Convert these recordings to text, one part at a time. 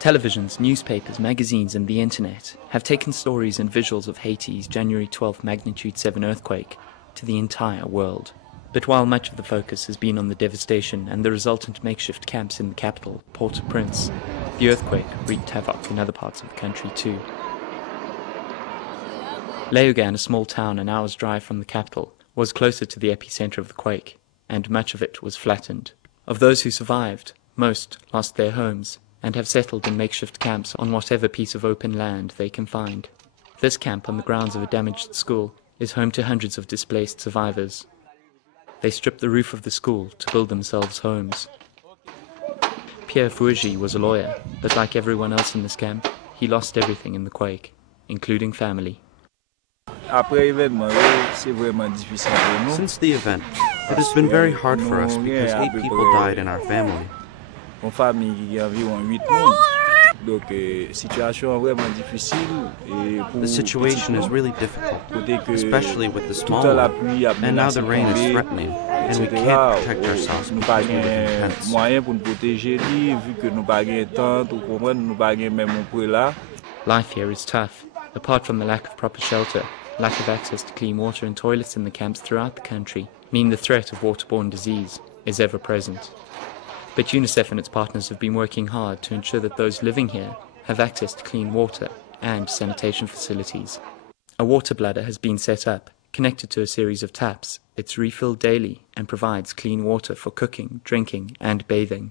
Televisions, newspapers, magazines and the internet have taken stories and visuals of Haiti's January 12 magnitude 7 earthquake to the entire world. But while much of the focus has been on the devastation and the resultant makeshift camps in the capital, Port-au-Prince, the earthquake wreaked havoc in other parts of the country too. Léogâne, a small town an hour's drive from the capital, was closer to the epicenter of the quake, and much of it was flattened. Of those who survived, most lost their homes and have settled in makeshift camps on whatever piece of open land they can find. This camp on the grounds of a damaged school is home to hundreds of displaced survivors. They stripped the roof of the school to build themselves homes. Pierre Fougy was a lawyer, but like everyone else in this camp, he lost everything in the quake, including family. Since the event, it has been very hard for us because 8 people died in our family. The situation is really difficult, especially with the small one, and now the rain is threatening, and we can't protect ourselves because we live in tents. Life here is tough. Apart from the lack of proper shelter, lack of access to clean water and toilets in the camps throughout the country mean the threat of waterborne disease is ever present. But UNICEF and its partners have been working hard to ensure that those living here have access to clean water and sanitation facilities. A water bladder has been set up, connected to a series of taps. It's refilled daily and provides clean water for cooking, drinking and bathing.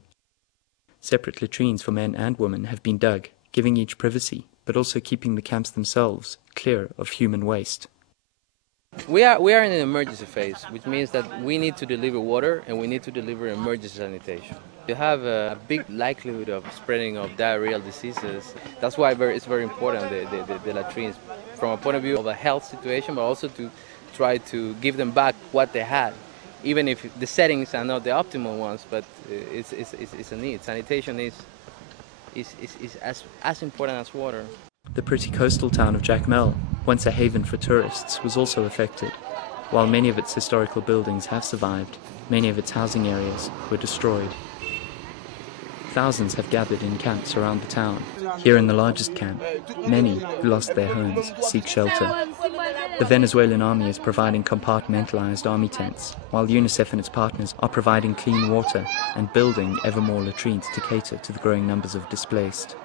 Separate latrines for men and women have been dug, giving each privacy, but also keeping the camps themselves clear of human waste. We are in an emergency phase, which means that we need to deliver water and we need to deliver emergency sanitation. You have a big likelihood of spreading of diarrheal diseases. That's why it's very important, the latrines, from a point of view of a health situation, but also to try to give them back what they had, even if the settings are not the optimal ones, but it's a need. Sanitation is as important as water. The pretty coastal town of Jacmel, once a haven for tourists, was also affected. While many of its historical buildings have survived, many of its housing areas were destroyed. Thousands have gathered in camps around the town. Here in the largest camp, many who lost their homes seek shelter. The Venezuelan army is providing compartmentalized army tents, while UNICEF and its partners are providing clean water and building ever more latrines to cater to the growing numbers of displaced.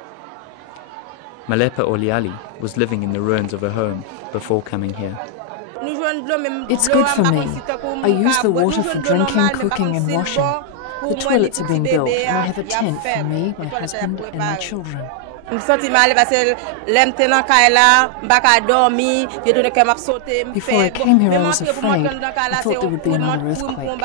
Malepa Oliali was living in the ruins of her home before coming here. It's good for me. I use the water for drinking, cooking and washing. The toilets are being built and I have a tent for me, my husband and my children. Before I came here I was afraid. I thought there would be another earthquake.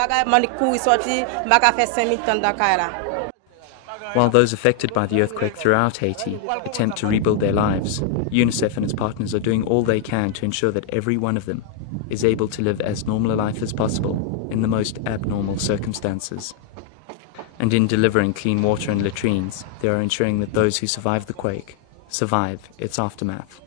While those affected by the earthquake throughout Haiti attempt to rebuild their lives, UNICEF and its partners are doing all they can to ensure that every one of them is able to live as normal a life as possible in the most abnormal circumstances. And in delivering clean water and latrines, they are ensuring that those who survive the quake survive its aftermath.